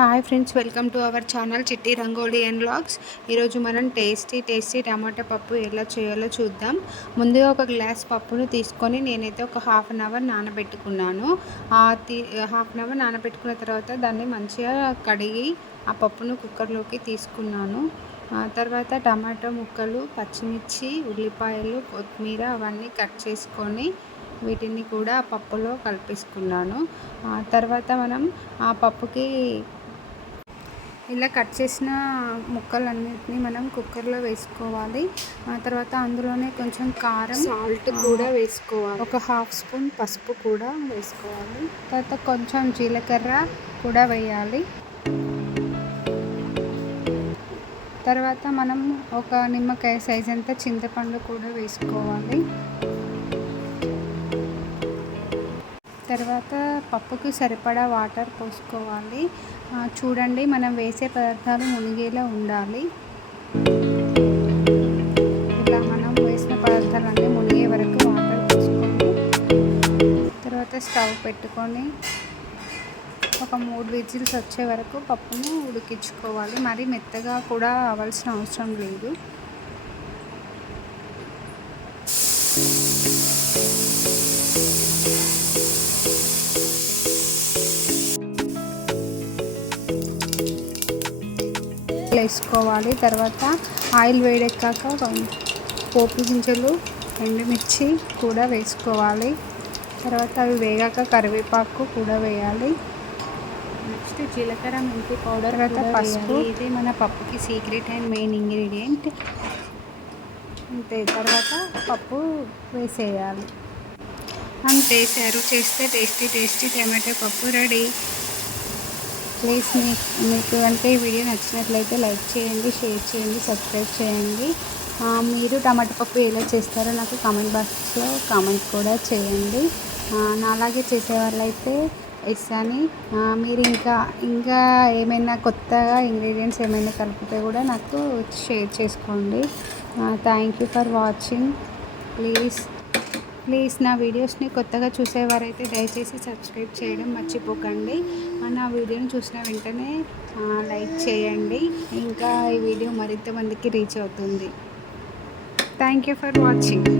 Hi friends welcome to our channel Chitti Rangoli and blogs ఈరోజు మనం tasty tasty టమాటా పప్పు ఎలా చేయాలో చూద్దాం. ముందుగా ఒక గ్లాస్ పప్పును తీసుకొని నేనైతే ఒక హాఫ్ అన్ అవర్ నానబెట్టుకున్నాను. హాఫ్ అన్ అవర్ నానబెట్టుకున్న తర్వాత దాన్ని మంచిగా కడిగి ఆ పప్పును కుక్కర్లోకి తీసుకున్నాను. తర్వాత టమాటో ముక్కలు పచ్చిమిర్చి ఉల్లిపాయలు కొత్తిమీర అవన్నీ కట్ చేసుకొని వీటిని కూడా పప్పులో కలిపేసుకున్నాను. తర్వాత మనం ఆ పప్పుకి ఇలా కట్ చేసిన ముక్కలన్నిటిని మనం కుక్కర్లో వేసుకోవాలి. ఆ తర్వాత అందులోనే కొంచెం కారం సాల్ట్ కూడా వేసుకోవాలి. ఒక హాఫ్ స్పూన్ పసుపు కూడా వేసుకోవాలి. తర్వాత కొంచెం జీలకర్ర కూడా వేయాలి. తర్వాత మనం ఒక నిమ్మకాయ సైజ్ అంతా చింతపండు కూడా వేసుకోవాలి. తర్వాత పప్పుకి సరిపడా వాటర్ పోసుకోవాలి. చూడండి మనం వేసే పదార్థాలు మునిగేలా ఉండాలి. ఇలా మనం వేసిన పదార్థాలన్నీ మునిగే వరకు వాటర్ పోసుకోండి తర్వాత స్టవ్ పెట్టుకొని ఒక మూడు విజిల్స్ వచ్చే వరకు పప్పును ఉడికించుకోవాలి. మరి మెత్తగా కూడా అవ్వాల్సిన అవసరం లేదు. వేసుకోవాలి. తర్వాత ఆయిల్ వేడెక్కాక పోపు గింజలు ఎండుమిర్చి కూడా వేసుకోవాలి. తర్వాత అవి వేగాక కరివేపాకు కూడా వేయాలి. నెక్స్ట్ జీలకర్ర మెంతి పౌడర్ తర్వాత పసుపు. ఇది మన పప్పుకి సీక్రెట్ అండ్ మెయిన్ ఇంగ్రీడియంట్ అంతే. తర్వాత పప్పు వేసేయాలి. అంతే. సర్వ్ చేస్తే టేస్టీ టేస్టీ టమాటో పప్పు రెడీ ప్లీజ్ మీకు మీకు కనుక ఈ వీడియో నచ్చినట్లయితే లైక్ చేయండి షేర్ చేయండి సబ్స్క్రైబ్ చేయండి. మీరు టమాటా పప్పు ఎలా చేస్తారో నాకు కామెంట్ బాక్స్లో కామెంట్ కూడా చేయండి. నాలాగే చేసే అయితే ఎస్ అని మీరు ఇంకా ఇంకా ఏమైనా కొత్తగా ఇంగ్రీడియంట్స్ ఏమైనా కలిపితే కూడా నాకు షేర్ చేసుకోండి. Thank you for watching. Please please నా వీడియోస్ని కొత్తగా చూసేవారైతే దయచేసి సబ్స్క్రైబ్ చేయడం మర్చిపోకండి. నా వీడియోని చూసిన వెంటనే లైక్ చేయండి. ఇంకా ఈ వీడియో మరింత మందికి రీచ్ అవుతుంది. Thank you for watching.